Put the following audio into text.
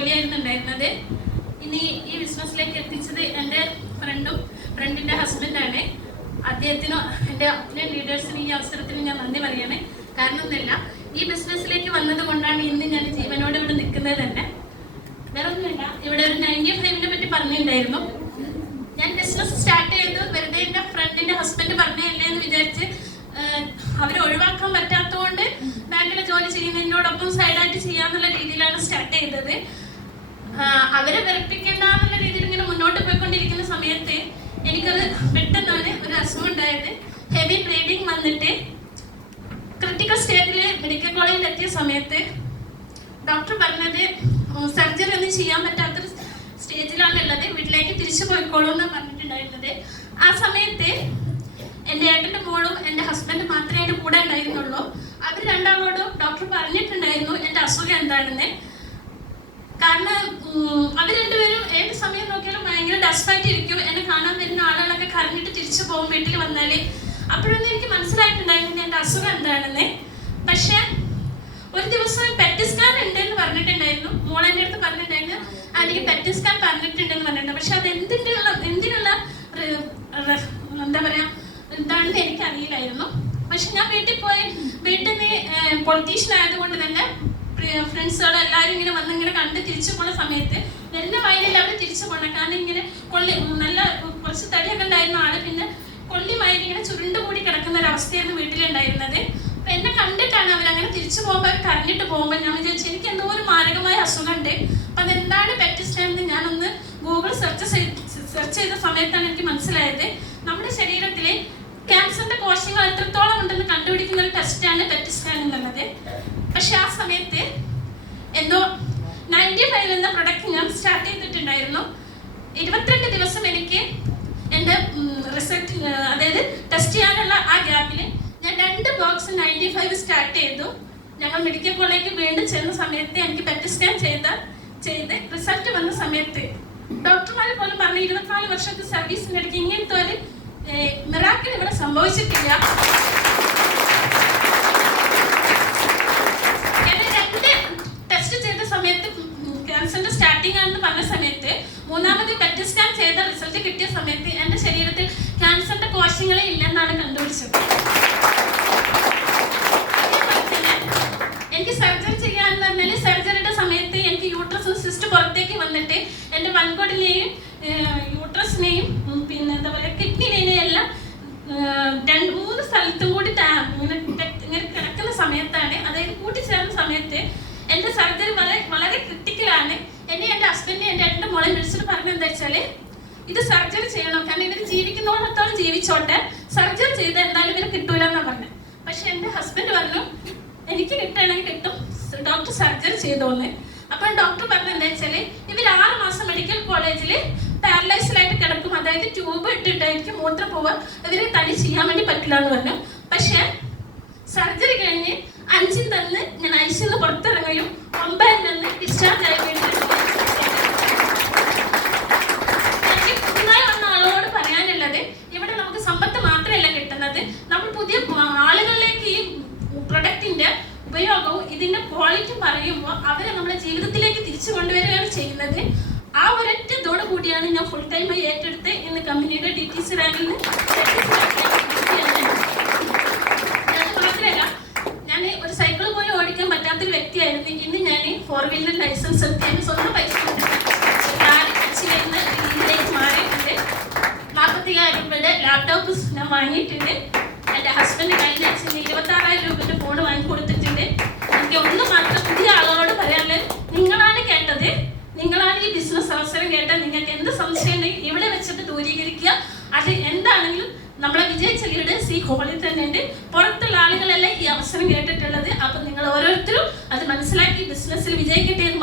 ജോലിയായിരുന്നു ഉണ്ടായിരുന്നത്. ഇനി ഈ ബിസിനസ്സിലേക്ക് എത്തിച്ചത് എൻ്റെ ഫ്രണ്ടിൻ്റെ ഹസ്ബൻഡാണ്. അദ്ദേഹത്തിനും എൻ്റെ ലീഡേഴ്സിനും ഈ അവസരത്തിന് ഞാൻ നന്ദി പറയാണ്. കാരണം എന്നല്ല, ഈ ബിസിനസ്സിലേക്ക് വന്നത് കൊണ്ടാണ് ഇന്ന് ഞാൻ ജീവനോട് ഇവിടെ നിൽക്കുന്നത് തന്നെ. വേറെ ഒന്നുമില്ല, ഇവിടെ ഒരു 95നെ പറ്റി പറഞ്ഞിട്ടുണ്ടായിരുന്നു. ഞാൻ ബിസിനസ് സ്റ്റാർട്ട് ചെയ്ത് വെറുതെ എൻ്റെ ഫ്രണ്ടിൻ്റെ ഹസ്ബൻഡ് പറഞ്ഞല്ലേ എന്ന് വിചാരിച്ച് അവരെ ഒഴിവാക്കാൻ പറ്റാത്തതുകൊണ്ട് ബാങ്കിലെ ജോലി ചെയ്യുന്നതിനോടൊപ്പം സൈഡായിട്ട് ചെയ്യാന്നുള്ള രീതിയിലാണ് സ്റ്റാർട്ട് ചെയ്തത്. അവരെ വെറുപ്പിക്കേണ്ട എന്നുള്ള രീതിയിൽ ഇങ്ങനെ മുന്നോട്ട് പോയിക്കൊണ്ടിരിക്കുന്ന സമയത്ത് എനിക്കത് പെട്ടെന്നാണ് ഒരു അസുഖം ഉണ്ടായത്. ഹെവി ബ്ലീഡിങ് വന്നിട്ട് ക്രിട്ടിക്കൽ സ്റ്റേജിൽ മെഡിക്കൽ കോളേജിൽ എത്തിയ സമയത്ത് ഡോക്ടർ പറഞ്ഞത് സർജറി ഒന്നും ചെയ്യാൻ പറ്റാത്തൊരു സ്റ്റേജിലാണുള്ളത്, വീട്ടിലേക്ക് തിരിച്ചു പോയിക്കോളൂ എന്നാണ് പറഞ്ഞിട്ടുണ്ടായിരുന്നത്. ആ സമയത്ത് എൻ്റെ ഏട്ടൻ്റെ മോളും എൻ്റെ ഹസ്ബൻഡ് മാത്രമേ എൻ്റെ കൂടെ ഉണ്ടായിരുന്നുള്ളൂ. അവർ രണ്ടാളോടും ഡോക്ടർ പറഞ്ഞിട്ടുണ്ടായിരുന്നു എൻ്റെ അസുഖം എന്താണെന്ന്. കാരണം അവർ രണ്ടുപേരും ഏത് സമയം നോക്കിയാലും ഭയങ്കര ഡസ്റ്റായിട്ട് ഇരിക്കും. എന്നെ കാണാൻ വരുന്ന ആളുകളൊക്കെ കരഞ്ഞിട്ട് തിരിച്ചു പോകും വീട്ടിൽ വന്നാൽ. അപ്പോഴൊന്നും എനിക്ക് മനസ്സിലായിട്ടുണ്ടായിരുന്നു എൻ്റെ അസുഖം എന്താണെന്ന്. പക്ഷെ ഒരു ദിവസം പെറ്റ് സ്കാൻ ഉണ്ടെന്ന് പറഞ്ഞിട്ടുണ്ടായിരുന്നു. മോൾ എൻ്റെ അടുത്ത് പറഞ്ഞിട്ടുണ്ടായിരുന്നു, എനിക്ക് പെറ്റ് സ്കാൻ പറഞ്ഞിട്ടുണ്ടെന്ന് പറഞ്ഞിട്ടുണ്ട്. പക്ഷെ അത് എന്തിനുള്ള എന്താ പറയാ എന്താണെന്ന് എനിക്ക് അറിയില്ലായിരുന്നു. പക്ഷെ ഞാൻ വീട്ടിൽ നിന്ന് പൊളിറ്റീഷ്യൻ ആയതുകൊണ്ട് തന്നെ ഫ്രണ്ട്സുകൾ എല്ലാവരും ഇങ്ങനെ വന്നിങ്ങനെ കണ്ട് തിരിച്ചു പോണ സമയത്ത് എൻ്റെ വയലിൽ അവർ തിരിച്ചു പോകണം. കാരണം ഇങ്ങനെ നല്ല കുറച്ച് തടിയൊക്കെ ഉണ്ടായിരുന്ന ആള് പിന്നെ കൊള്ളി മയൽ ഇങ്ങനെ ചുരുണ്ടുകൂടി കിടക്കുന്ന ഒരവസ്ഥയായിരുന്നു വീട്ടിലുണ്ടായിരുന്നത്. അപ്പൊ എന്നെ കണ്ടിട്ടാണ് അവരങ്ങനെ തിരിച്ചു പോകുമ്പോൾ കരഞ്ഞിട്ട് പോകുമ്പോൾ ഞാൻ വിചാരിച്ചു എനിക്ക് എന്തോ ഒരു മാരകമായ അസുഖമുണ്ട്. അപ്പൊ അതെന്താണ് പെറ്റ് സ്കാൻ എന്ന് ഞാനൊന്ന് ഗൂഗിൾ സെർച്ച് ചെയ്ത സമയത്താണ് എനിക്ക് മനസ്സിലായത് നമ്മുടെ ശരീരത്തിലെ ക്യാൻസറിന്റെ കോശങ്ങൾ എത്രത്തോളം ഉണ്ടെന്ന് കണ്ടുപിടിക്കുന്ന ഒരു ടെസ്റ്റാണ് പെറ്റ് സ്കാൻ എന്നുള്ളത്. പക്ഷെ ആ സമയത്ത് എന്തോ 95 എന്ന പ്രൊഡക്റ്റ് ഞാൻ സ്റ്റാർട്ട് ചെയ്തിട്ടുണ്ടായിരുന്നു. 22 ദിവസം എനിക്ക് എൻ്റെ റിസൾട്ട് അതായത് ടെസ്റ്റ് ചെയ്യാനുള്ള ആ ഗ്യാപ്പിൽ ഞാൻ 2 ബോക്സ് 95 സ്റ്റാർട്ട് ചെയ്തു. ഞങ്ങൾ മെഡിക്കൽ കോളേജിൽ വീണ്ടും ചെന്ന സമയത്ത് എനിക്ക് പെറ്റ് സ്കാൻ ചെയ്ത് റിസൾട്ട് വന്ന സമയത്ത് ഡോക്ടർമാർ പോലും പറഞ്ഞു 24 വർഷത്തെ സർവീസിൻ്റെ ഇടയ്ക്ക് ഇങ്ങനത്തെ ഒരു മിറാക്കിൾ ഇവിടെ സംഭവിച്ചിട്ടില്ല. ടെസ്റ്റ് ചെയ്ത സമയത്ത് ക്യാൻസറിന്റെ സ്റ്റാർട്ടിംഗ് ആണെന്ന് പറഞ്ഞ സമയത്ത് മൂന്നാമത് പെറ്റ് സ്കാൻ ചെയ്ത റിസൾട്ട് കിട്ടിയ സമയത്ത് എൻ്റെ ശരീരത്തിൽ ക്യാൻസറിന്റെ കോശങ്ങളെ ഇല്ലെന്നാണ് കണ്ടുപിടിച്ചത്. അതേപോലെ തന്നെ എനിക്ക് സർജറി ചെയ്യാന്ന് പറഞ്ഞാൽ സർജറിയുടെ സമയത്ത് എനിക്ക് യൂട്രസ് സിസ്റ്റ് പുറത്തേക്ക് വന്നിട്ട് എൻ്റെ വൻകുടലിനെയും യൂട്രസിനെയും പിന്നെ എന്താ പറയുക കിഡ്നിനെയും എല്ലാം 2-3 സ്ഥലത്തും കൂടി ഇങ്ങനെ കിടക്കുന്ന സമയത്താണ്, അതായത് കൂട്ടിച്ചേർന്ന സമയത്ത് എൻ്റെ സർജറി വളരെ ക്രിട്ടിക്കലാണ്. എൻ്റെ ഹസ്ബൻഡ് എൻ്റെ ഏട്ടൻ്റെ മോളെ വിളിച്ചിട്ട് പറഞ്ഞത് എന്താ വെച്ചാല് ഇത് സർജറി ചെയ്യണം, കാരണം ഇവർ ജീവിക്കുന്നോടത്തോളം ജീവിച്ചോട്ടെ, സർജറി ചെയ്ത് എന്തായാലും ഇവർ കിട്ടൂല എന്നാ പറഞ്ഞത്. പക്ഷെ എൻ്റെ ഹസ്ബൻഡ് പറഞ്ഞു എനിക്ക് കിട്ടണമെങ്കിൽ കിട്ടും, ഡോക്ടർ സർജറി ചെയ്തോന്ന്. അപ്പം ഡോക്ടർ പറഞ്ഞത് എന്താ വെച്ചാല് ഇവർ 6 മാസം മെഡിക്കൽ കോളേജിൽ പാരലൈസിലായിട്ട് കിടക്കും, അതായത് ട്യൂബ് ഇട്ടിട്ടായിരിക്കും മൂത്രം പോവാൻ, ഇവരെ തടി ചെയ്യാൻ വേണ്ടി പറ്റില്ല എന്ന് പറഞ്ഞു. പക്ഷെ സർജറി കഴിഞ്ഞ് 5 തന്ന് ഞാൻ ഐസിന്ന് പുറത്തിറങ്ങുകയും 9 തന്ന് ഡിസ്ചാർജ് ആയി വേണ്ടി എനിക്ക് പുതുതായി വന്ന ആളോട് പറയാനുള്ളത് ഇവിടെ നമുക്ക് സമ്പത്ത് മാത്രമല്ല കിട്ടുന്നത്, നമ്മൾ പുതിയ ആളുകളിലേക്ക് ഈ പ്രൊഡക്റ്റിന്റെ ഉപയോഗവും ഇതിന്റെ ക്വാളിറ്റി പറയുമ്പോൾ അവരെ നമ്മുടെ ജീവിതത്തിലേക്ക് തിരിച്ചു കൊണ്ടുവരികയാണ് ചെയ്യുന്നത്. ആ ഒരൊറ്റ ഇതോട് കൂടിയാണ് ഞാൻ ഫുൾ ടൈം ഏറ്റെടുത്ത് ഇന്ന് കമ്പനിയുടെ DTC റാങ്കിൽ മാത്രമല്ല ഞാൻ ഒരു സൈക്കിൾ പോലും ഓടിക്കാൻ പറ്റാത്തൊരു വ്യക്തിയായിരുന്നു. ഇന്ന് ഞാൻ 4 വീലർ ലൈസൻസ് എടുത്ത് സ്വന്തം പൈസ രീതിയിലേക്ക് മാറിയിട്ടുണ്ട്. 45,000 രൂപയുടെ ലാപ്ടോപ്പ് ഞാൻ വാങ്ങിയിട്ടുണ്ട്. എൻ്റെ ഹസ്ബൻഡ് കഴിഞ്ഞ ആഴ്ച 26,000 രൂപയുടെ ഫോൺ വാങ്ങി കൊടുത്തിട്ടുണ്ട്. എനിക്ക് ഒന്ന് മാത്രം പുതിയ ആളുകളോട് പറയാനുള്ളത്, നിങ്ങളാണ് കേട്ടത്, നിങ്ങളാണ് ഈ ബിസിനസ് അവസരം കേട്ടാൽ നിങ്ങൾക്ക് എന്ത് സംശയം ഉണ്ടെങ്കിൽ ഇവിടെ വെച്ചിട്ട് ദൂരീകരിക്കുക. അത് എന്താണെങ്കിലും നമ്മളെ വിജയിച്ച ലീഡേഴ്സ് ഈ ഹോളിൽ തന്നെ ഉണ്ട്. പുറത്തുള്ള ആളുകളല്ലേ ഈ അവസരം കേട്ടിട്ടുള്ളത്. അപ്പം നിങ്ങൾ ഓരോരുത്തരും അത് മനസ്സിലാക്കി ബിസിനസ്സിൽ വിജയിക്കട്ടെ എന്ന്